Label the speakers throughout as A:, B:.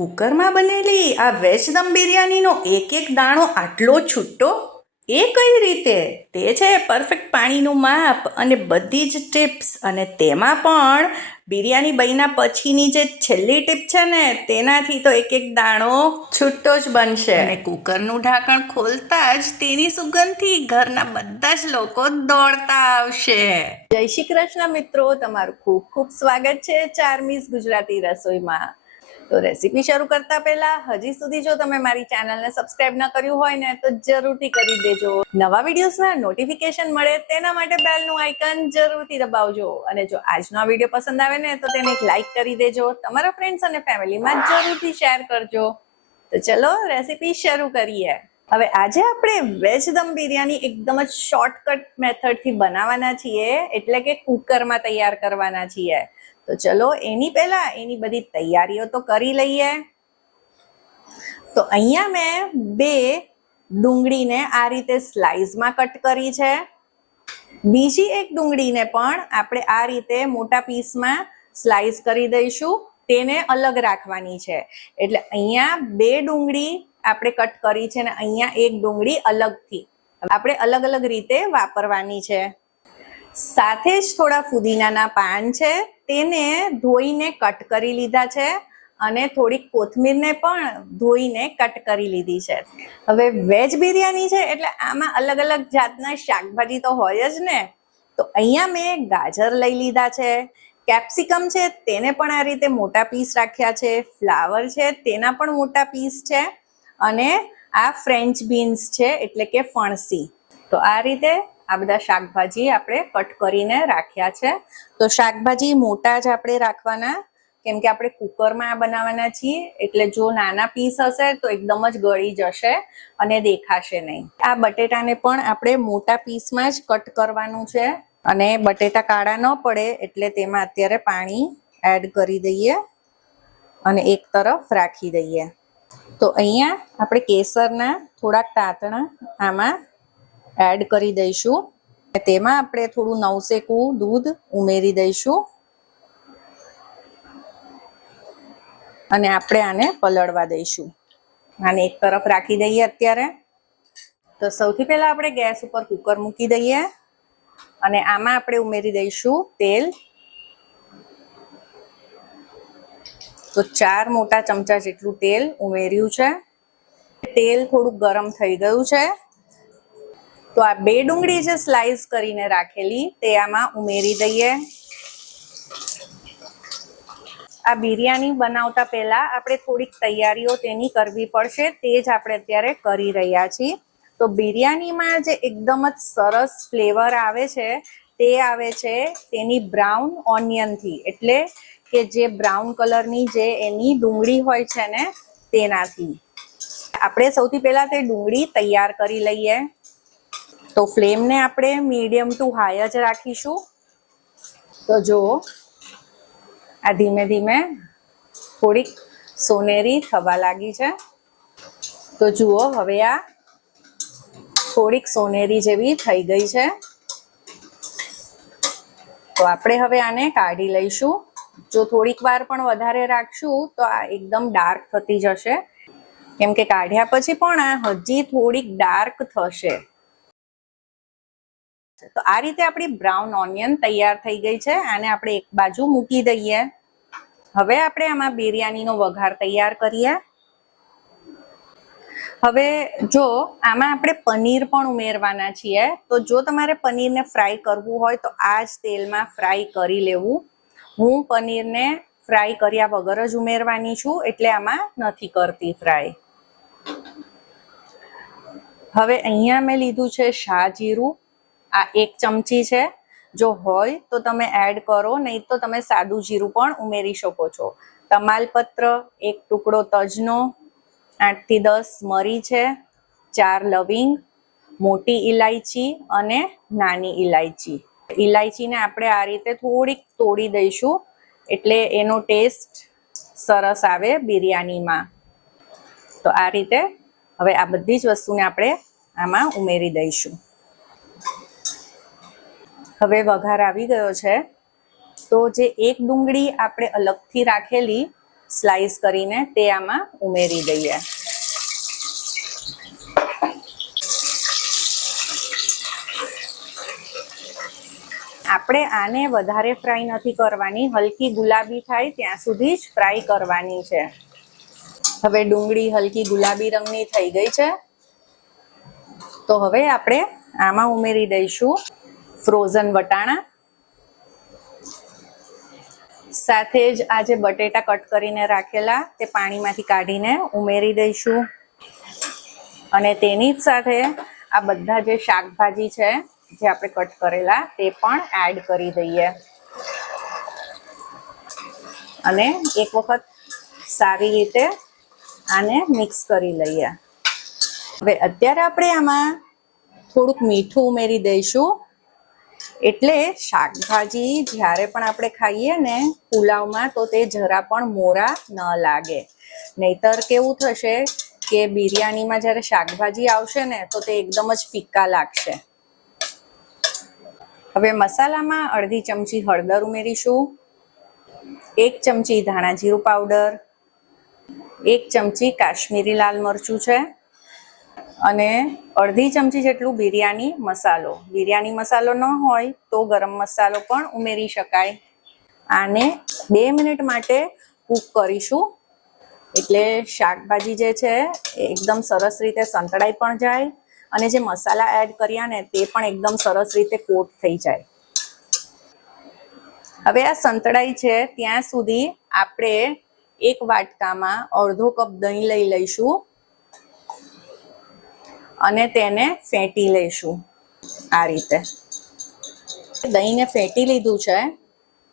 A: કુકરમાં બનેલી આ વેજ દમ બિરયાનીનો એક એક દાણો આટલો છૂટો? એ કઈ રીતે? તે છે પરફેક્ટ પાણીનું માપ અને બધી જ ટિપ્સ અને તેમાં પણ બિરયાની બન્યા પછીની જે છેલ્લી ટીપ છે ને તેનાથી તો એક એક દાણો છૂટો જ બનશે. અને કુકરનું ઢાંકણ ખોલતા જ તેની સુગંધથી ઘરના બધા જ લોકો દોડતા આવશે. જય શ્રી કૃષ્ણ મિત્રો તમારું ખૂબ ખૂબ સ્વાગત છે ચારમીસ ગુજરાતી રસોઈમાં. તો રેસીપી શરૂ કરતા પહેલા હજી સુધી જો તમે મારી ચેનલને સબસ્ક્રાઇબ ન કર્યું હોય ને તો જરૂરથી કરી દેજો. નવા વિડીયોઝના નોટિફિકેશન મળે તેના માટે બેલનું આઇકન જરૂરથી દબાવજો. અને જો આજનો આ વીડિયો પસંદ આવે ને તો તેને એક લાઇક કરી દેજો. તમારા ફ્રેન્ડ્સ અને ફેમિલીમાં જરૂરથી શેર કરજો. તો ચલો રેસીપી શરૂ કરીએ. હવે આજે આપણે વેજ દમ બિરયાની એકદમ જ શોર્ટકટ મેથડથી બનાવવાના છીએ, એટલે કે કુકરમાં તૈયાર કરવાના છીએ. તો ચલો, એની પહેલા એની બધી તૈયારીઓ તો કરી લઈએ. તો અહીંયા મેં બે ડુંગળીને આ રીતે સ્લાઇસમાં કટ કરી છે. બીજી એક ડુંગળીને પણ આપણે આ રીતે મોટા પીસમાં સ્લાઇસ કરી દઈશું. તેને અલગ રાખવાની છે. એટલે અહીંયા બે ડુંગળી આપણે કટ કરી છે ને અહીંયા એક ડુંગળી અલગથી. આપણે અલગ અલગ રીતે વાપરવાની છે. સાથે જ થોડા ફુદીનાના પાન છે. તેને ધોઈને કટ કરી લીધા છે અને થોડીક કોથમીરને પણ ધોઈને કટ કરી લીધી છે. હવે વેજ બિરયાની છે એટલે આમાં અલગ અલગ જાતના શાકભાજી તો હોય જ ને. તો અહીંયા મેં ગાજર લઈ લીધા છે. કેપ્સિકમ છે તેને પણ આ રીતે મોટા પીસ રાખ્યા છે. ફ્લાવર છે તેના પણ મોટા પીસ છે. અને આ ફ્રેન્ચ બીન્સ છે, એટલે કે ફણસી. તો આ રીતે આ બધા શાકભાજી આપણે કટ કરીને રાખ્યા છે. તો શાકભાજી મોટા જ આપણે રાખવાના, કેમ કે આપણે કુકરમાં આ બનાવવાના છીએ, એટલે જો નાના પીસ હશે તો એકદમ જ ગળી જશે અને દેખાશે નહીં. આ બટેટાને પણ આપણે મોટા પીસમાં જ કટ કરવાનું છે અને બટેટા કાળા ન પડે, એટલે તેમાં અત્યારે પાણી એડ કરી દઈએ અને એક તરફ રાખી દઈએ. તો અહીંયા આપણે કેસરના થોડાક તાતણા આમાં એડ કરી દઈશું. તેમાં આપણે થોડું નવસેકું દૂધ ઉમેરી દઈશું. અને આપણે આને પલળવા દઈશું. આને એક તરફ રાખી દઈએ અત્યારે. તો સૌથી પહેલા આપણે ગેસ ઉપર કુકર મૂકી દઈએ. અને આમાં આપણે ઉમેરી દઈશું તેલ. તો ચાર મોટા ચમચા જેટલું તેલ ઉમેર્યું છે. તેલ થોડું ગરમ થઈ ગયું છે. તો આ બે ડુંગળી જે સ્લાઈસ કરીને રાખેલી, તે આમાં ઉમેરી દઈએ. આ બિરયાની બનાવતા પહેલા આપણે થોડીક તૈયારીઓ તેની કરવી પડશે, તે જ આપણે અત્યારે કરી રહ્યા છીએ. તો બિરયાનીમાં જે એકદમ જ સરસ ફ્લેવર આવે છે, તે આવે છે તેની બ્રાઉન ઓનિયનથી એટલે કે જે બ્રાઉન કલરની જે એની ડુંગળી હોય છે ને, તેનાથી. આપણે સૌથી પહેલા તે ડુંગળી તૈયાર કરી લઈએ. તો ફ્લેમને આપણે મીડિયમ ટુ હાઈ જ રાખીશું. તો જુઓ. આ ધીમે ધીમે થોડીક સોનેરી થવા લાગી છે. તો જુઓ, હવે આ થોડીક સોનેરી જેવી થઈ ગઈ છે. તો આપણે હવે આને કાઢી લઈશું. જો થોડીક વાર પણ વધારે રાખશું, તો આ એકદમ ડાર્ક થતી જશે. કેમ કે કાઢ્યા પછી પણ આ હજી થોડીક ડાર્ક થશે. તો આ રીતે આપણી બ્રાઉન ઓનિયન તૈયાર થઈ ગઈ છે. આને આપણે એક બાજુ મૂકી દઈએ. હવે આપણે આમાં બિરયાનીનો વઘાર તૈયાર કરીએ. હવે જો આમાં આપણે પનીર પણ ઉમેરવાના છીએ, તો જો તમારે પનીરને ફ્રાય કરવું હોય, તો આ જ તેલમાં ફ્રાય કરી લેવું. હું પનીરને ફ્રાય કર્યા વગર જ ઉમેરવાની છું, એટલે આમાં નથી કરતી ફ્રાય. હવે અહીંયા મેં લીધું છે શાહ જીરું આ એક ચમચી છે. જો હોય તો તમે એડ કરો, નહીં તો તમે સાદું જીરું પણ ઉમેરી શકો છો. તમાલપત્ર, એક ટુકડો તજનો, આઠથી દસ મરી છે, ચાર લવિંગ, મોટી ઇલાયચી અને નાની ઇલાયચી ઇલાયચીને આપણે આ રીતે થોડીક તોડી દઈશું. એટલે એનો ટેસ્ટ સરસ આવે બિરયાનીમાં. તો આ રીતે હવે આ બધી જ વસ્તુને આપણે આમાં ઉમેરી દઈશું. હવે વઘાર આવી ગયો છે. તો જે એક ડુંગળી આપણે અલગથી રાખેલી, સ્લાઈસ કરીને તે આમાં ઉમેરી દઈએ. આપણે આને વધારે ફ્રાય નથી કરવાની, હલકી ગુલાબી થાય ત્યાં સુધી જ ફ્રાય કરવાની છે. હવે ડુંગળી હલકી ગુલાબી રંગની થઈ ગઈ છે. તો હવે આપણે આમાં ઉમેરી દઈશું ફ્રોઝન વટાણા. સાથે જ આ જે બટેટા કટ કરીને રાખેલા, તે પાણીમાંથી કાઢીને ઉમેરી દઈશું. અને તેની જ સાથે આ બધા જે શાકભાજી છે જે આપણે કટ કરેલા તે પણ એડ કરી દઈએ. અને એક વખત સારી રીતે આને મિક્સ કરી લઈએ. હવે અત્યારે આપણે આમાં થોડુંક મીઠું ઉમેરી દઈશું. એટલે શાકભાજી જ્યારે પણ આપણે ખાઈએ ને પુલાવમાં તો તે જરા પણ મોરા ન લાગે. નહીતર કેવું થશે કે બિરયાનીમાં જ્યારે શાકભાજી આવશે ને તો તે એકદમ જ ફિક્કા લાગશે. હવે મસાલામાં અડધી ચમચી હળદર ઉમેરીશું. એક ચમચી ધાણા જીરું પાવડર. એક ચમચી કાશ્મીરી લાલ મરચું છે. અને અડધી ચમચી જેટલું બિરયાની મસાલો. બિરયાની મસાલો ન હોય તો ગરમ મસાલો પણ ઉમેરી શકાય. આને બે મિનિટ માટે કૂક કરીશું. એટલે શાકભાજી જે છે એકદમ સરસ રીતે સંતળાઈ પણ જાય. અને જે મસાલા એડ કર્યા ને તે પણ એકદમ સરસ રીતે કોટ થઈ જાય. હવે આ સંતળાઈ છે ત્યાં સુધી આપણે એક વાટકામાં અડધો કપ દહીં લઈ લઈશું અને તેને ફેંટી લઈશું આ રીતે. દહીંને ફેંટી લીધું છે.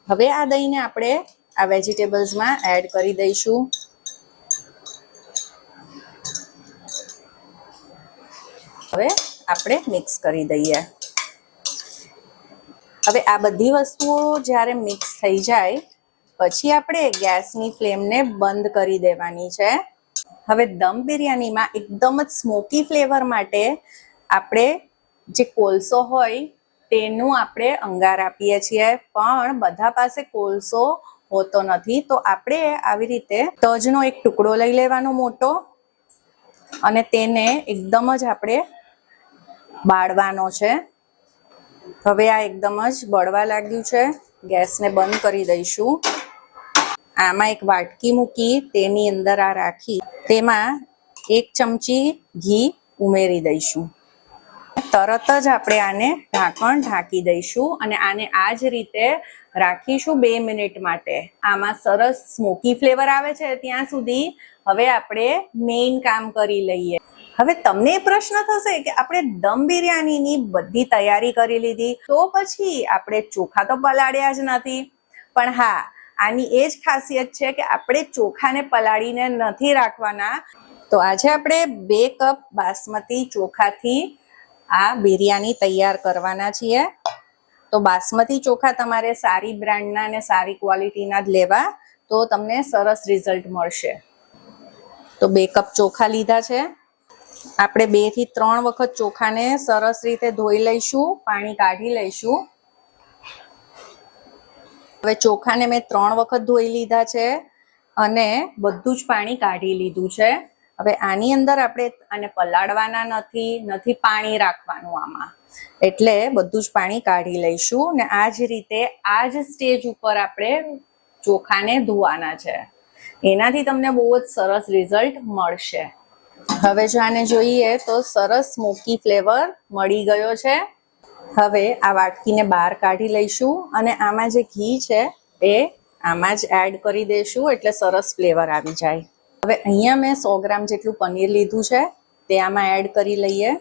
A: હવે આ દહીંને આપણે આ વેજીટેબલ્સમાં એડ કરી દઈશું. હવે આપણે મિક્સ કરી દઈએ. હવે આ બધી વસ્તુઓ જ્યારે મિક્સ થઈ જાય, પછી આપણે ગેસની ફ્લેમને બંધ કરી દેવાની છે. હવે દમ બિરયાનીમાં એકદમ જ સ્મોકી ફ્લેવર માટે આપણે જે કોલસો હોય, તેનું આપણે અંગાર આપીએ છીએ. પણ બધા પાસે કોલસો હોતો નથી, તો આપણે આવી રીતે તજનો એક ટુકડો લઈ લેવાનો મોટો અને તેને એકદમ જ આપણે બાળવાનો છે. હવે આ એકદમ જ બળવા લાગ્યું છે. ગેસને બંધ કરી દઈશું. આમાં એક વાટકી મૂકી તેની અંદર આ રાખી તેમાં એક ચમચી ઘી ઉમેરી દઈશું. તરત જ આપણે આને ઢાંકણ ઢાંકી દઈશું અને આને આ જ રીતે રાખીશું બે મિનિટ માટે. આમાં સરસ સ્મોકી ફ્લેવર આવે છે ત્યાં સુધી. હવે આપણે મેઇન કામ કરી લઈએ. હવે તમને પ્રશ્ન થશે કે આપણે દમ બિરયાનીની બધી તૈયારી કરી લીધી તો પછી આપણે ચોખા તો પલાળ્યા જ નથી. પણ હા, આની એ જ ખાસિયત છે કે આપણે ચોખાને પલાળીને નથી રાખવાના. તો આજે આપણે બે કપ બાસમતી ચોખાથી આ બિરયાની તૈયાર કરવાના છીએ. તો બાસમતી ચોખા તમારે સારી બ્રાન્ડના અને સારી ક્વોલિટીના જ લેવા, તો તમને સરસ રિઝલ્ટ મળશે. તો બે કપ ચોખા લીધા છે. આપણે બેથી ત્રણ વખત ચોખાને સરસ રીતે ધોઈ લઈશું, પાણી કાઢી લઈશું. હવે ચોખાને મેં ત્રણ વખત ધોઈ લીધા છે અને બધું જ પાણી કાઢી લીધું છે. હવે આની અંદર આપણે આને પલાળવાના નથી નથી પાણી રાખવાનું આમાં. એટલે બધું જ પાણી કાઢી લઈશું ને આ જ રીતે આ જ સ્ટેજ ઉપર આપણે ચોખાને ધોવાના છે. એનાથી તમને બહુ જ સરસ રિઝલ્ટ મળશે. હવે જો આને જોઈએ તો સરસ સ્મોકી ફ્લેવર મળી ગયો છે. હવે આ વાટકીને બહાર કાઢી લઈશું અને આમાં જે ઘી છે એ આમાં જ એડ કરી દઈશું એટલે સરસ ફ્લેવર આવી જાય. હવે અહીંયા મેં સો ગ્રામ જેટલું પનીર લીધું છે, તે આમાં એડ કરી લઈએ.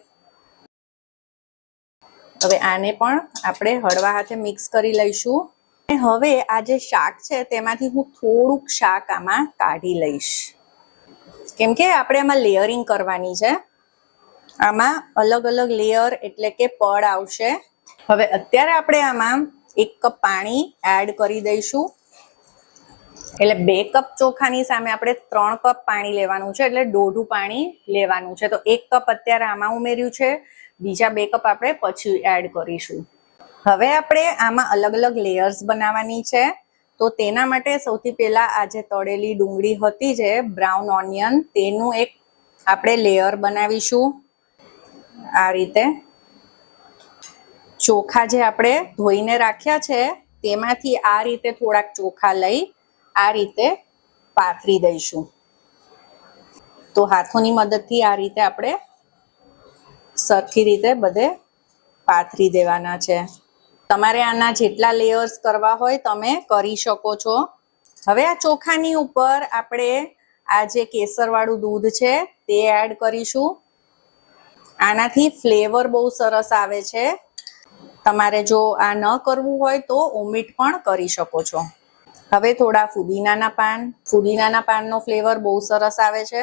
A: હવે આને પણ આપણે હળવા હાથે મિક્સ કરી લઈશું. અને હવે આ જે શાક છે તેમાંથી હું થોડુંક શાક આમાં કાઢી લઈશ. કેમ કે આપણે આમાં લેયરિંગ કરવાની છે. આમાં અલગ અલગ લેયર એટલે કે પડ આવશે. હવે અત્યારે આપણે આમાં એક કપ પાણી એડ કરી દઈશું. એટલે બે કપ ચોખાની સામે આપણે ત્રણ કપ પાણી લેવાનું છે, એટલે દોઢું પાણી લેવાનું છે. તો એક કપ અત્યારે આમાં ઉમેર્યું છે, બીજા બે કપ આપણે પછી એડ કરીશું. હવે આપણે આમાં અલગ અલગ લેયર્સ બનાવવાની છે. તો તેના માટે સૌથી પહેલાં આ જે તળેલી ડુંગળી હતી જે બ્રાઉન ઓનિયન, તેનું એક આપણે લેયર બનાવીશું આ રીતે. ચોખા જે આપણે ધોઈને રાખ્યા છે, તેમાંથી આ રીતે થોડાક ચોખા લઈ આ રીતે પાથરી દઈશું. તો હાથોની મદદથી આ રીતે આપણે સરખી રીતે બધે પાથરી દેવાના છે. તમારે આના જેટલા લેયર્સ કરવા હોય તમે કરી શકો છો. હવે આ ચોખાની ઉપર આપણે આ જે કેસરવાળું દૂધ છે તે એડ કરીશું. આનાથી ફ્લેવર બહુ સરસ આવે છે. તમારે જો આ ન કરવું હોય તો ઓમિટ પણ કરી શકો છો. હવે થોડા ફુદીનાના પાન, ફુદીનાના પાનનો ફ્લેવર બહુ સરસ આવે છે.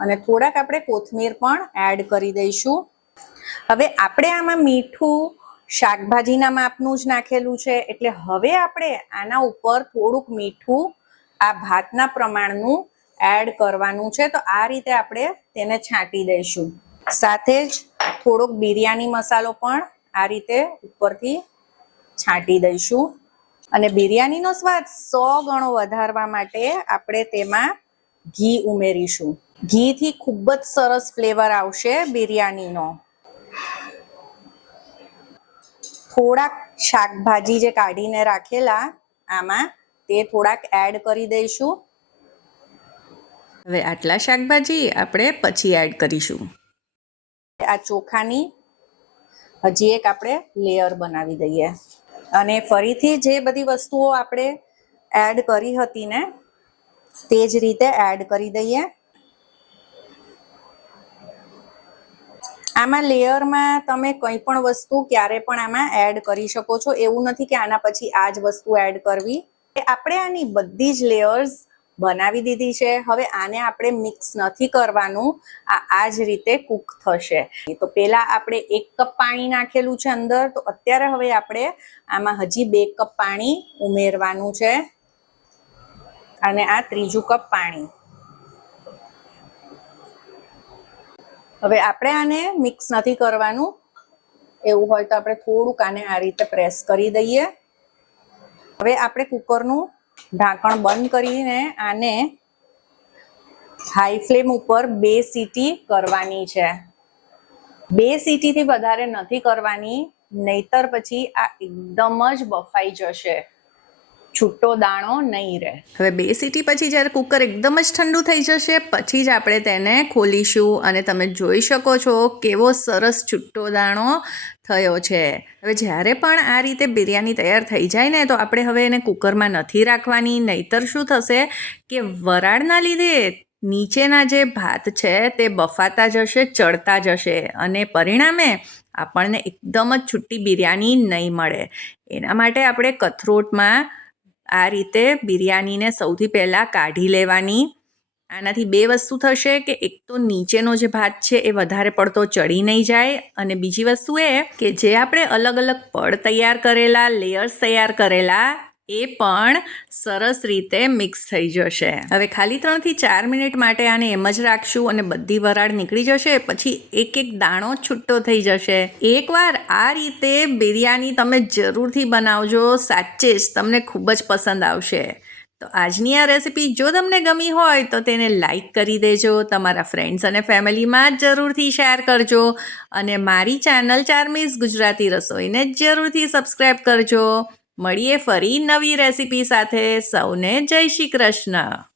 A: અને થોડાક આપણે કોથમીર પણ એડ કરી દઈશું. હવે આપણે આમાં મીઠું, શાકભાજીના માપનું જ નાખેલું છે. એટલે હવે આપણે આના ઉપર થોડુંક મીઠું આ ભાતના પ્રમાણનું એડ કરવાનું છે. તો આ રીતે આપણે તેને છાંટી દઈશું. સાથે જ થોડોક બિરયાની મસાલો પણ આ રીતે ઉપરથી છાંટી દઈશું. અને બિરયાનીનો સ્વાદ સો ગણો વધારવા માટે આપણે તેમાં ઘી ઉમેરીશું. ઘીથી ખૂબ જ સરસ ફ્લેવર આવશે બિરયાનીનો. થોડાક શાકભાજી જે કાઢીને રાખેલા, આમાં તે થોડાક એડ કરી દઈશું. હવે આટલા શાકભાજી આપણે પછી એડ કરીશું. આ ચોખાની હજી એક આપણે લેયર બનાવી દઈએ. અને ફરીથી જે બધી વસ્તુઓ આપણે એડ કરી હતી ને, તે જ રીતે એડ કરી દઈએ. આમાં લેયરમાં તમે કંઈ પણ વસ્તુ ક્યારે પણ આમાં એડ કરી શકો છો. એવું નથી કે આના પછી આ જ વસ્તુ એડ કરવી. આપણે આની બધી જ લેયર્સ બનાવી દીધી છે. હવે આને આપણે મિક્સ નથી કરવાનું. આ આ જ રીતે કૂક થશે. તો પહેલાં આપણે એક કપ પાણી નાખેલું છે અંદર. તો અત્યારે હવે આપણે આમાં હજી બે કપ પાણી ઉમેરવાનું છે. અને આ ત્રીજું કપ પાણી. હવે આપણે આને મિક્સ નથી કરવાનું. એવું હોય તો આપણે થોડુંક આને આ રીતે પ્રેસ કરી દઈએ. હવે આપણે કુકરનું ઢાંકણ બંધ કરીને આને હાઈ ફ્લેમ ઉપર બે સીટી કરવાની છે. બે સીટીથી વધારે નથી કરવાની, નહીતર પછી આ એકદમ જ બફાઈ જશે. છૂટો દાણો નહીં રહે. હવે બે સીટી પછી જ્યારે કુકર એકદમ જ ઠંડુ થઈ જશે, પછી જ આપણે તેને ખોલીશું અને તમે જોઈ શકો છો કેવો સરસ છૂટો દાણો થયો છે. હવે જ્યારે પણ આ રીતે બિરયાની તૈયાર થઈ જાય ને, તો આપણે હવે એને કુકરમાં નથી રાખવાની, નહીતર શું થશે કે વરાળના લીધે નીચેના જે ભાત છે તે બફાતા જશે, ચડતા જશે અને પરિણામે આપણને એકદમ જ છૂટી બિરયાની નહીં મળે. એના માટે આપણે કથરોટમાં આ રીતે બિરયાનીને સૌથી પહેલાં કાઢી લેવાની. આનાથી બે વસ્તુ થશે કે એક તો નીચેનો જે ભાત છે એ વધારે પડતો ચડી નહીં જાય અને બીજી વસ્તુ એ કે જે આપણે અલગ અલગ પડ તૈયાર કરેલા લેયર્સ તૈયાર કરેલા એ પણ સરસ રીતે મિક્સ થઈ જશે. હવે ખાલી ત્રણથી ચાર મિનિટ માટે આને એમ જ રાખશું અને બધી વરાળ નીકળી જશે, પછી એક એક દાણો છૂટો થઈ જશે. એકવાર આ રીતે બિરયાની તમે જરૂરથી બનાવજો, સાચે જ તમને ખૂબ જ પસંદ આવશે. તો આજની આ રેસિપી જો તમને ગમી હોય તો તેને લાઈક કરી દેજો, તમારા ફ્રેન્ડ્સ અને ફેમિલીમાં જરૂરથી શેર કરજો અને મારી ચેનલ ચાર્મીઝ ગુજરાતી રસોઈને જરૂરથી સબસ્ક્રાઈબ કરજો. મળીએ ફરી નવી રેસિપી સાથે. સૌને જય શ્રી કૃષ્ણ.